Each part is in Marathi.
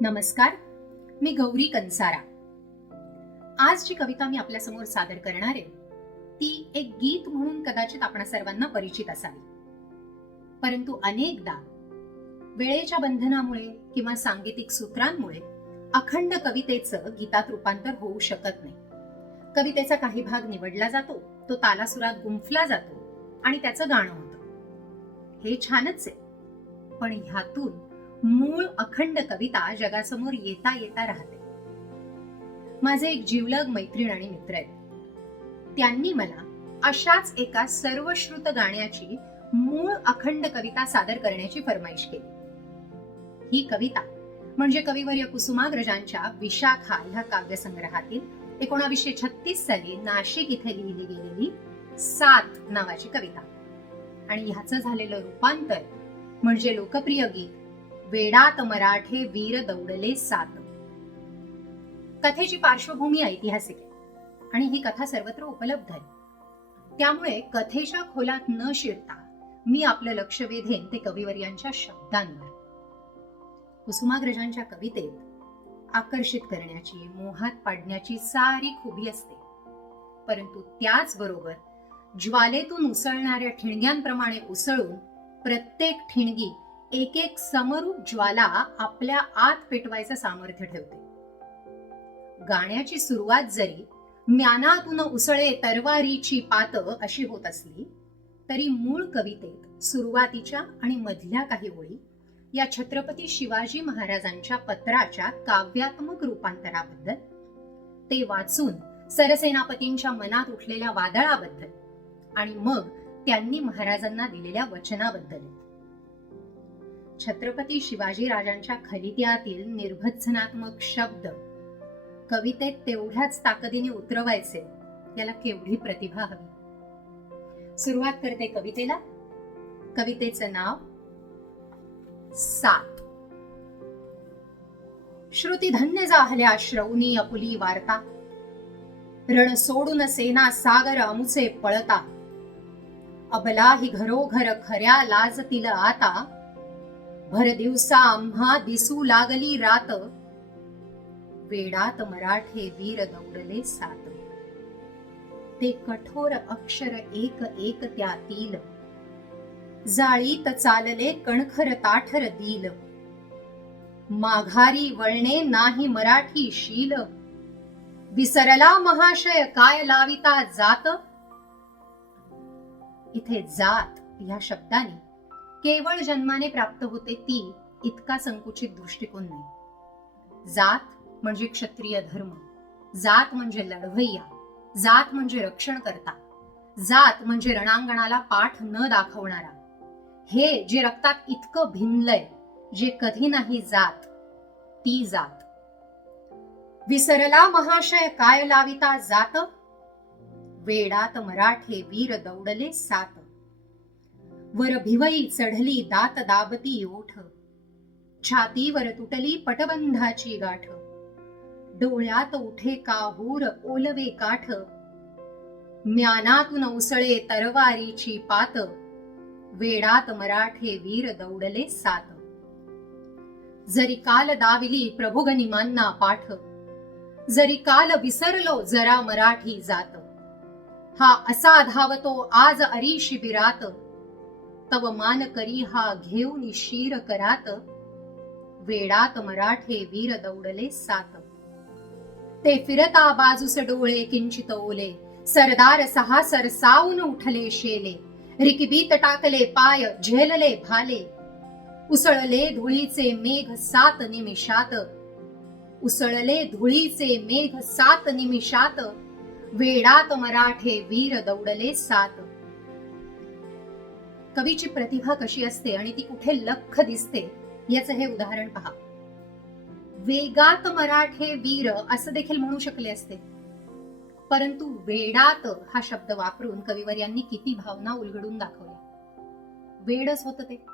नमस्कार मी गौरी कंसारा आज जी कविता मी आपल्यासमोर सादर करणार आहे ती एक गीत म्हणून कदाचित आपणा सर्वांना परिचित असावी. परंतु अनेकदा वेळेच्या बंधनामुळे किंवा सांगीतिक सूत्रांमुळे अखंड कवितेचं गीतात रूपांतर होऊ शकत नाही. कवितेचा काही भाग निवडला जातो तो तालासुरात गुंफला जातो आणि त्याचं गाणं होतं. हे छानच आहे पण ह्यातून मूळ अखंड कविता जगासमोर येता येता राहते. माझे एक जीवलग मैत्रीण आणि मित्र आहेत. त्यांनी मला अशाच एका सर्वश्रुत गाण्याची मूळ अखंड कविता सादर करण्याची फरमाईश केली. ही कविता म्हणजे कविवर्य कुसुमाग्रजांच्या विशाखा ह्या काव्यसंग्रहातील एकोणावीसशे छत्तीस साली नाशिक इथे लिहिली गेलेली सात नावाची कविता. आणि ह्याचं झालेलं रूपांतर म्हणजे लोकप्रिय गीत वेडात मराठे वीर दौडले सात. कथेची पार्श्वभूमी ऐतिहासिक आहे आणि ही कथा सर्वत्र उपलब्ध आहे. त्यामुळे कथेच्या खोलात न शिरता मी आपलं लक्ष वेधेन ते कविवर्यांच्या शब्दांवर. कुसुमाग्रजांच्या कवितेत आकर्षित करण्याची मोहात पाडण्याची सारी खुबी असते. परंतु त्याचबरोबर ज्वालेतून उसळणाऱ्या ठिणग्यांप्रमाणे उसळून प्रत्येक ठिणगी एक एक समरूप ज्वाला आपल्या आत पेटवायचं सामर्थ्य ठेवते. गाण्याची सुरुवात जरी ज्ञानातून उसळे तरवारीची पात अशी होत असली तरी मूळ कवितेत सुरुवातीच्या आणि मधल्या काही ओळी या छत्रपती शिवाजी महाराजांच्या पत्राच्या काव्यात्मक रूपांतराबद्दल ते वाचून सरसेनापतींच्या मनात उठलेल्या वादळाबद्दल आणि मग त्यांनी महाराजांना दिलेल्या वचनाबद्दल. छत्रपती शिवाजी राजांच्या खलित्यातील निर्भत्सनात्मक शब्द. कवितेत तेवढ्याच ताकदीने उतरवायचे याला केवढी प्रतिभा हवी? सुरुवात करते कवितेला. कवितेचं नाव सात. श्रुती धन्य जाहल्या श्रवणी अपुली वार्ता. रण सोडून सेना सागर अमुचे पळता. अबला ही घरोघर खऱ्या लाजतील आता. भर दिवसा आम्हा दिसू लागली रात. वेडात मराठे वीर दौडले सात. ते कठोर अक्षर एक एक त्यातील जाळीत चालले कणखर ताठर दिल. माघारी वळणे नाही मराठी शील. विसरला महाशय काय लाविता जात? इथे जात या शब्दाने केवळ जन्माने प्राप्त होते ती इतका संकुचित दृष्टिकोन नाही. जात म्हणजे क्षत्रिय धर्म. जात म्हणजे लढवय्या. जात म्हणजे रक्षण करता जात म्हणजे रणांगणाला पाठ न दाखवणारा. हे जे रक्तात इतकं भिनलंय जे कधी नाही जात ती जात. विसरला महाशय काय लाविता जात? वेडात मराठे वीर दौडले सात. वर भिवई चढली दात दाबती ओठ. छातीवर तुटली पटबंधाची गाठ. डोळ्यात उठे काहूर ओलवे काठ. ज्ञानातून उसळे तरवारीची पात. वेडात मराठे वीर दौडले सात. जरी काल दाविली प्रभुगनिमांना पाठ. जरी काल विसरलो जरा मराठी जात. हा असा धावतो आज अरी शिबिरात. तव मान करी हा घेऊन शीर करात. वेडात मराठे वीर दौडले सात. ते फिरता बाजूस डोळे किंचित ओले. सरदार सहा सरसावून उठले शेले. रिकिबीत टाकले पाय झेलले भाले. उसळले धुळीचे मेघ सात निमिषात. उसळले धुळीचे मेघ सात निमिषात. वेडात मराठे वीर दौडले सात. कवीची प्रतिभा कशी असते आणि ती कुठे लख दिसते याचं हे उदाहरण पहा. वेगात मराठे वीर असं देखील म्हणू शकले असते. परंतु वेडात हा शब्द वापरून कविवर यांनी किती भावना उलगडून दाखवल्या. वेडच होत ते.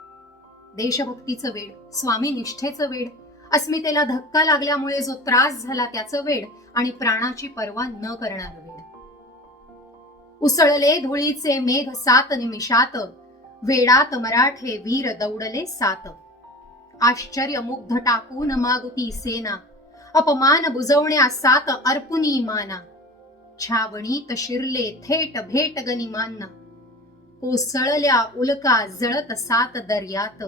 देशभक्तीचं वेड स्वामी निष्ठेचं वेड अस्मितेला धक्का लागल्यामुळे जो त्रास झाला त्याचं वेड आणि प्राणाची पर्वा न करणार वेड. उसळले धुळीचे मेघ सात निमिषात वेडात मराठे वीर दौडले सात. आश्चर्य मुग्ध टाकून मागुती सेना. अपमान बुजवण्या सात अर्पुनी माना. छावणीत शिरले थेट भेट गनिमांना कोसळल्या उल्का जळत सात दर्यात.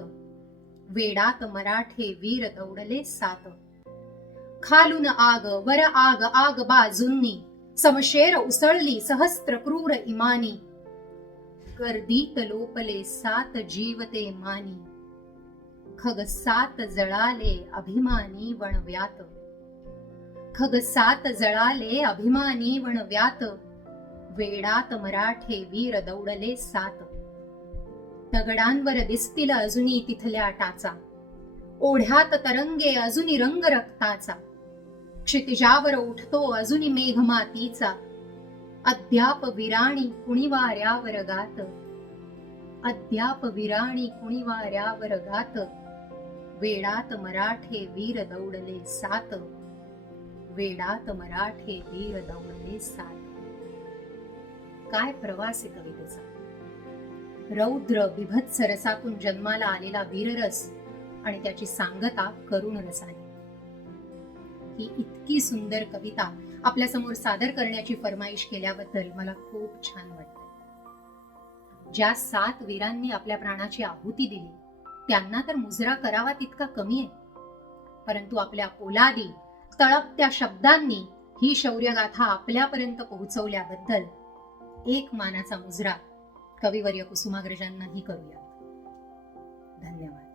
वेडात मराठे वीर दौडले सात. खालून आग वर आग आग बाजूंनी. समशेर उसळली सहस्त्र क्रूर इमानी. गर्दीत लोपले सात जीवते मानी। खग सात जळाले अभिमानी वणव्यात। खग सात जळाले अभिमानी वणव्यात। वेडात मराठे वीर दौडले सात। दगडांवर दिसतील अजूनी तिथल्या टाचा। ओढ्यात तरंगे अजूनी रंग रक्ताचा। क्षितिजावर उठतो अजूनी मेघमातीचा। अद्याप विराणी कुणीवाऱ्यावर गात अद्याप विराणी कुणीवाऱ्यावर गात वेडात मराठे वीर दौडले सात. वेडात मराठे वीर दौडले सात. काय प्रवास आहे कवितेचा? रौद्र बिभत्स रसातून जन्माला आलेला वीररस आणि त्याची सांगता करुण रसाने ही इतकी सुंदर कविता आपल्यासमोर सादर करण्याची फरमाईश केल्याबद्दल मला खूप छान वाटतं ज्या सात वीरांनी आपल्या प्राणाची आहुती दिली त्यांना तर मुजरा करावा तितका कमी आहे. परंतु आपल्या पोलादी तळपत्या शब्दांनी ही शौर्यगाथा आपल्यापर्यंत पोहोचवल्याबद्दल एक मानाचा मुजरा कविवर्य कुसुमाग्रजांनाही करूया धन्यवाद.